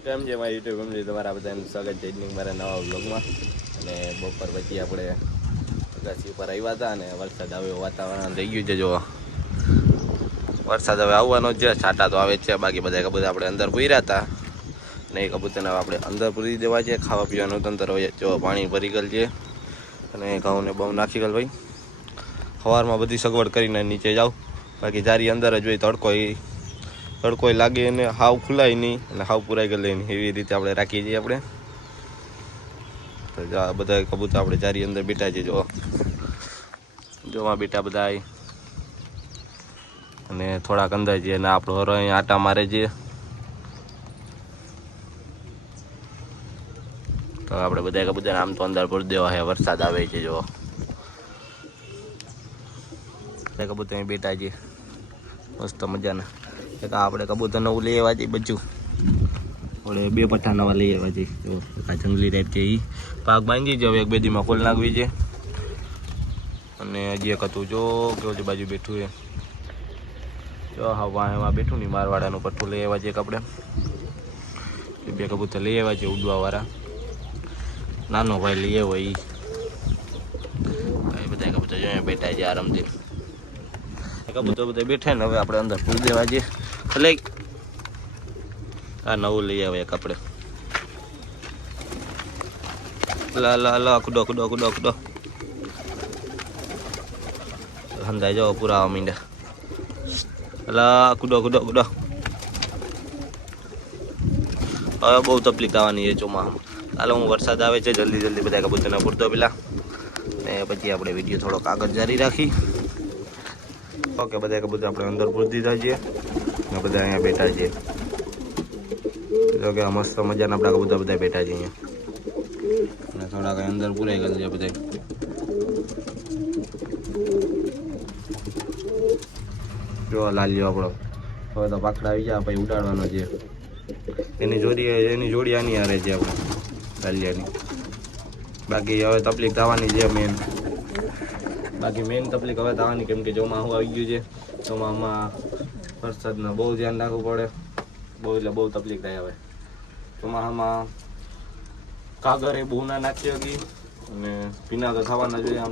કેમ છે મારી યુટ્યુબ ફેમિલી, તમારા બધાનું સ્વાગત છે મારા નવા વ્લોગમાં. અને બપોર પછી આપણે અગાસી ઉપર આવ્યા હતા અને વરસાદ આવ્યો, વાતાવરણ થઈ ગયું છે. જો વરસાદ હવે આવવાનો છે, છાંટા તો આવે જ છે. બાકી બધા આપણે અંદર પૂર્યા હતા અને એ કબૂતરને આપણે અંદર પૂરી દેવા છે. ખાવા પીવાનું તંત્ર હોય, જો પાણી ભરી ગયેલ છે અને ઘઉંને બહુ નાખી ગયેલ ભાઈ. સવારમાં બધી સગવડ કરીને નીચે જાઓ, બાકી જારી અંદર જ હોય. તડકો લાગે એને હાવ ખુલાય નહીં અને હાવ પુરાઈ ગયેલી નહીં, એવી રીતે આપણે રાખીએ છીએ આપણે. તો બધા કબૂતર આપણે જારી અંદર બેઠા છે. જોવા બેઠા બધા અને થોડાક અંદર છે અને આપણો હરો અહીં આટા મારે છે. તો આપણે બધા કબૂતર આમ તો અંદર પૂરી દેવા છે, વરસાદ આવે છે. જો કબૂતર અહીં બેઠા છે મસ્ત મજાના. એક આપણે કબૂતર નવું લઈ આવ્યા છીએ બચ્ચું, આપણે 2 પઠ્ઠા નવા લઈ આવ્યા છીએ. જો આ જંગલી ટાઈપ છે, એ પાક બાંધી છે. હવે એક બેદીમાં ખોલ નાખવી છે. અને હજી એક હતું, જો કેવું બાજુ બેઠું છે. જો હા એમાં બેઠું નહીં, મારવાડાનું પઠ્ઠું લઈ આવ્યા છે. એક આપણે 2 કબૂતર લઈ આવ્યા છે ઉડવાવાળા. નાનો ભાઈ લઈ આવ્યો એ બધા કબૂતર જો બેઠા છે આરામથી. કબૂતર બધા બેઠા ને હવે આપણે અંદર પૂરી દેવા છે. ભલે આ નવું લઈ આવે એક આપણે. લા કુડો હંધાઈ જાઓ પૂરા આવવા માંડ્યા. લા કુડો હવે બહુ તકલીફ આવવાની છે ચોમાસામાં. ચાલો હું વરસાદ આવે છે, જલ્દી બધા કબૂતરને પૂરતો પેલા ને પછી આપણે વિડીયો થોડોક આગળ જારી રાખી. ઓકે, બધા કબૂતર આપણે અંદર પૂરી દીધા છીએ ને બધા અહીંયા બેઠા છીએ. જો કે મસ્ત મજાના આપણા કબૂતર બધા બેઠા છે અહીંયા અને થોડાક અંદર પૂરાઈ ગયેલ છે બધા. જો લાલ્યો આપણો હવે તો પાખડા આવી જાય, પછી ઉડાડવાનો છે. એની જોડી આની હારે છે આપણે લાલિયાની. બાકી હવે તકલીફ થવાની છે મેન તકલીફ હવે થવાની, કેમ કે ચોમાસું આવી ગયું છે. ચોમાસામાં વરસાદનું બહુ ધ્યાન રાખવું પડે, બહુ તકલીફ થાય. હવે ચોમાસામાં કાગર એ બહુ ના નાખી શકી અને ભીના તો થવાના જોઈએ.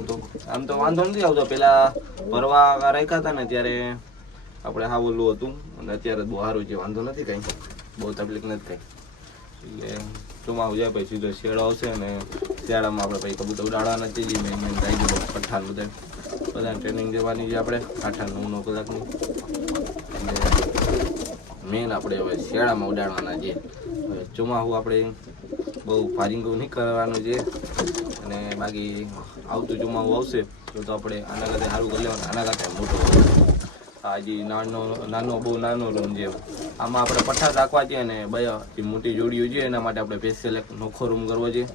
આમ તો વાંધો નથી આવતો. પેલા ભરવા રાખ્યા હતા ને ત્યારે આપણે હા ઓલું હતું અને અત્યારે બહુ સારું છે, વાંધો નથી કાંઈ, બહુ તકલીફ નથી કાંઈ. એટલે ચોમાસું જાય પછી સીધો શિયાળો આવશે અને શિયાળામાં આપણે પછી કબૂતર ઉડાડવાના છે. મેન થાય છે પઠ્ઠાન બધા ટ્રેનિંગ દેવાની છે આપણે 8-9 કલાકની. એટલે મેન આપણે હવે શિયાળામાં ઉડાડવાના છે. હવે ચોમાસું આપણે બહુ ભારીંગું નહીં કરવાનું છે અને બાકી આવતું ચોમાસું આવશે તો આપણે આના કરતાં સારું કરી લેવાનું, આના કરતાં મોટું. હજી બહુ નાનો રૂમ છે. આમાં આપણે પઠ્ઠા રાખવા છે અને જે મોટી જોડીઓ છે એના માટે આપણે સ્પેશિયલ એક નોખો રૂમ કરવો છે.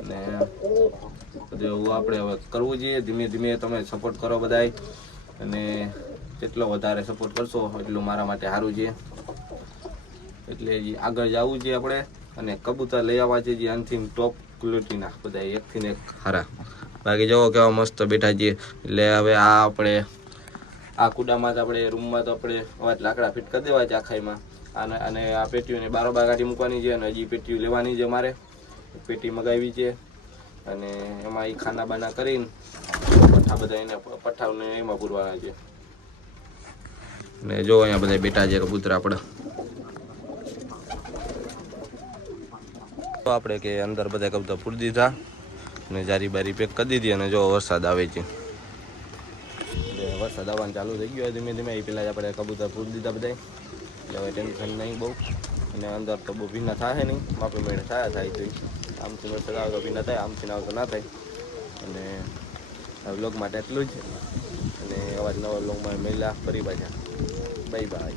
અને બધું આપણે હવે કરવું જોઈએ. ધીમે ધીમે તમે સપોર્ટ કરો બધાય, અને જેટલો વધારે સપોર્ટ કરશો એટલું મારા માટે સારું છે. એટલે આગળ જવું છે આપણે અને કબૂતર લઈ આવવા છે જે આનથી ટોપ ક્વોલિટીના બધા, એકથી એક સારા. બાકી જોવો કેવા મસ્ત બેઠા છીએ. એટલે હવે આપણે આ કુડામાં તો આપણે રૂમમાં તો આપણે અવાજ લાકડા ફિટ કરી દેવા છે આખાઈમાં. અને આ પેટીઓને બારોબાર કાઢી મૂકવાની છે અને હજી પેટીઓ લેવાની છે. મારે પેટી મગાવી છે અને એમાં એ ખાના બાના કરીને પઠ્ઠા બધા એને પઠ્ઠાને એમાં પૂરવાના છે. અને જો અહીંયા બધા બેઠા છે કબૂતર આપણે. તો આપણે કે અંદર બધા કબૂતર પૂરી દીધા અને જારી બારી પેક કરી દીધી. અને જો વરસાદ આવે છે, વરસાદ આવવાનું ચાલુ થઈ ગયો ધીમે ધીમે. એ પહેલાં જ આપણે કબૂતર પૂરી દીધા બધા, એટલે હવે ટેન્શન નહીં બહુ. અને અંદર તો બહુ ભીના થાય નહીં, માપે મેળે થાય તો આમથી વરસાદ આવે તો ભીના થાય, આમથી ના આવે તો ના થાય. અને વ્લોગ માટે એટલું જ. અને અવાજ નવા વ્લોગમાં મળ્યા ફરી પાછા. Bye bye.